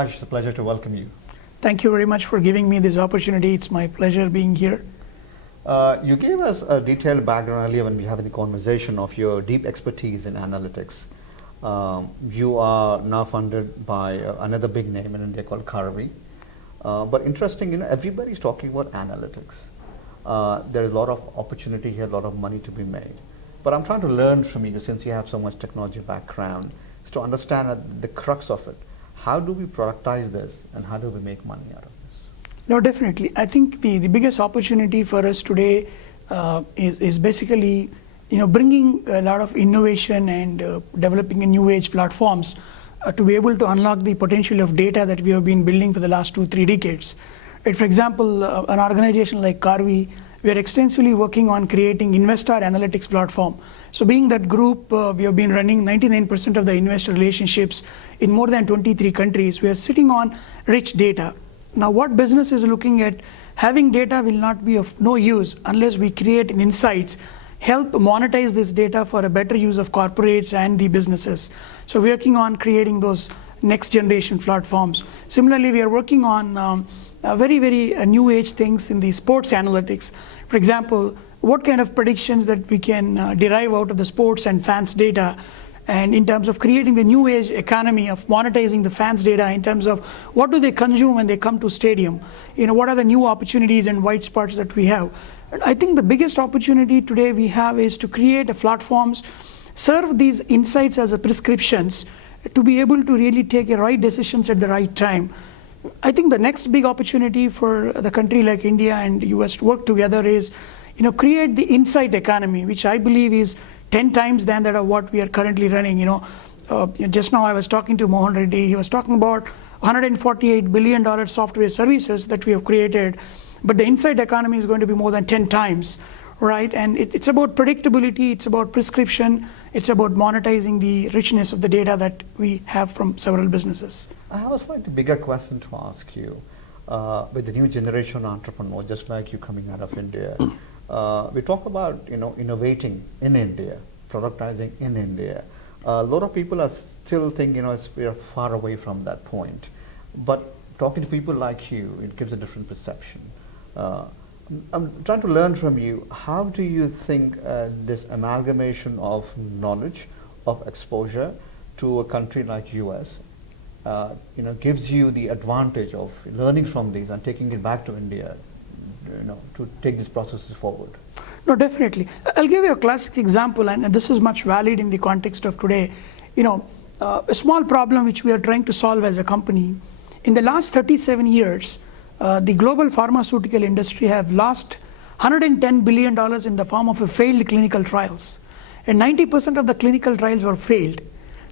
Prakash, it's a pleasure to welcome you. Thank you very much for giving me this opportunity. It's my pleasure being here. You gave us a detailed background earlier when we were having the conversation of your deep expertise in analytics. You are now funded by another big name in India called Karvy. But interesting, everybody's talking about analytics. There is a lot of opportunity here, a lot of money to be made. But I'm trying to learn from you, since you have so much technology background, is to understand the crux of it. How do we productize this, and how do we make money out of this? No, definitely. I think the biggest opportunity for us today is basically, bringing a lot of innovation and developing a new age platforms to be able to unlock the potential of data that we have been building for the last 2-3 decades. For example, an organization like Karvy, we are extensively working on creating investor analytics platform. So being that group, we have been running 99% of the investor relationships in more than 23 countries. We are sitting on rich data. Now what business is looking at, having data will not be of no use unless we create insights, help monetize this data for a better use of corporates and the businesses. So we're working on creating those next generation platforms. Similarly, we are working on very new age things in the sports analytics. For example, what kind of predictions that we can derive out of the sports and fans data, and in terms of creating the new age economy of monetizing the fans data in terms of what do they consume when they come to stadium, what are the new opportunities and white spots that we have. And I think the biggest opportunity today we have is to create a platforms, serve these insights as a prescriptions to be able to really take the right decisions at the right time. I think the next big opportunity for the country like India and US to work together is, create the insight economy, which I believe is 10 times than that of what we are currently running. Just now I was talking to Mohan Reddy. He was talking about $148 billion software services that we have created, but the insight economy is going to be more than 10 times. Right, and it's about predictability, it's about prescription, it's about monetizing the richness of the data that we have from several businesses. I have a slightly bigger question to ask you. With the new generation entrepreneur, just like you coming out of India, we talk about innovating in India, productizing in India. A lot of people are still thinking we are far away from that point. But talking to people like you, it gives a different perception. I'm trying to learn from you, how do you think this amalgamation of knowledge, of exposure to a country like US, gives you the advantage of learning from these and taking it back to India, to take these processes forward? No, definitely. I'll give you a classic example, and this is much valid in the context of today. A small problem which we are trying to solve as a company. In the last 37 years, the global pharmaceutical industry have lost $110 billion in the form of failed clinical trials. And 90% of the clinical trials were failed.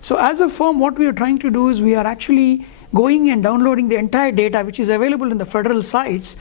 So as a firm, what we are trying to do is we are actually going and downloading the entire data which is available in the federal sites,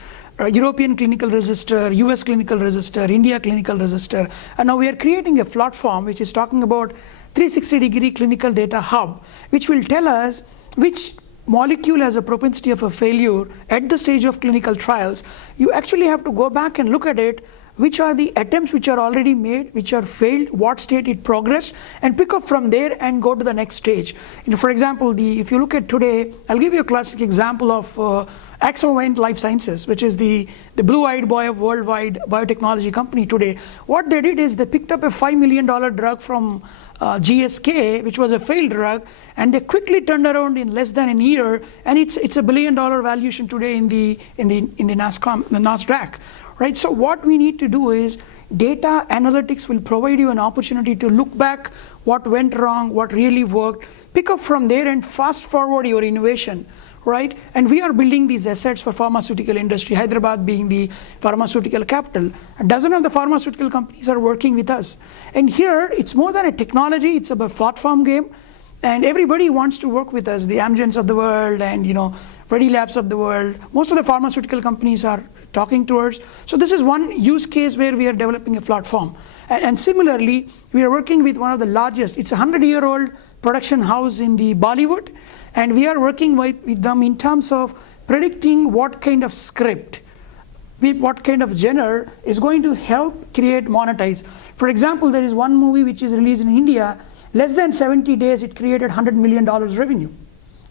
European Clinical Register, US Clinical Register, India Clinical Register. And now we are creating a platform which is talking about 360-degree clinical data hub, which will tell us which molecule has a propensity of a failure at the stage of clinical trials. You actually have to go back and look at it, which are the attempts which are already made, which are failed, what state it progressed, and pick up from there and go to the next stage. For example, if you look at today, I'll give you a classic example of Axovant Life Sciences, which is the blue-eyed boy of worldwide biotechnology company today. What they did is they picked up a $5 million drug from GSK, which was a failed drug, and they quickly turned around in less than a year, and it's a $1 billion valuation today in the Nasdaq, right? So what we need to do is data analytics will provide you an opportunity to look back what went wrong, what really worked, pick up from there and fast forward your innovation. Right? And we are building these assets for pharmaceutical industry, Hyderabad being the pharmaceutical capital. A dozen of the pharmaceutical companies are working with us. And here, it's more than a technology, it's about platform game. And everybody wants to work with us, the Amgens of the world and Ready Labs of the world. Most of the pharmaceutical companies are talking to us. So this is one use case where we are developing a platform. And similarly, we are working with one of the largest, it's a 100-year-old production house in the Bollywood. And we are working with them in terms of predicting what kind of script, what kind of genre is going to help create monetize. For example, there is one movie which is released in India, less than 70 days it created $100 million revenue.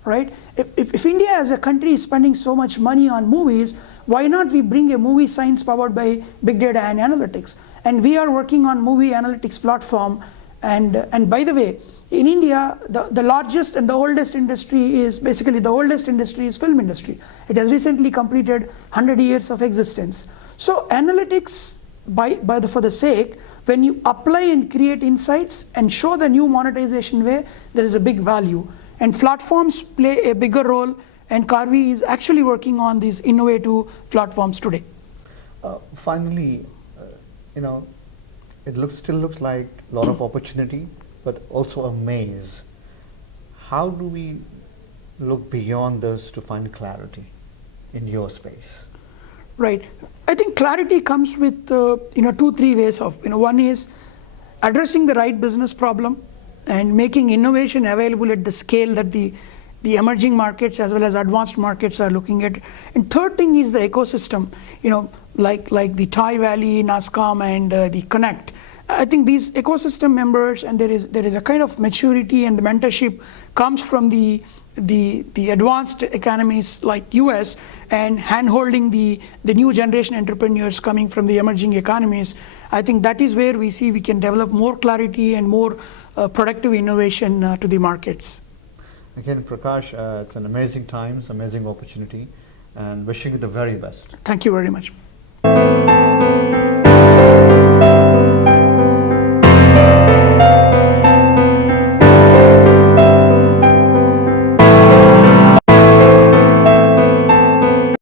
right? If India as a country is spending so much money on movies, why not we bring a movie science powered by big data and analytics? And we are working on movie analytics platform. And by the way, in India, the largest and the oldest industry is basically the oldest industry is film industry. It has recently completed 100 years of existence. So analytics, for the sake, when you apply and create insights and show the new monetization way, there is a big value. And platforms play a bigger role, and Karvy is actually working on these innovative platforms today. Finally, it still looks like a lot of opportunity, but also a maze. How do we look beyond this to find clarity in your space? Right. I think clarity comes with 2-3 ways of, one is addressing the right business problem and making innovation available at the scale that the emerging markets as well as advanced markets are looking at. And third thing is the ecosystem, like the Thai Valley, NASCOM, and the Konnect. I think these ecosystem members, and there is a kind of maturity, and the mentorship comes from the advanced economies like US, and hand-holding the new generation entrepreneurs coming from the emerging economies. I think that is where we see we can develop more clarity and more productive innovation to the markets. Again, Prakash, it's an amazing time, it's an amazing opportunity, and wishing you the very best. Thank you very much.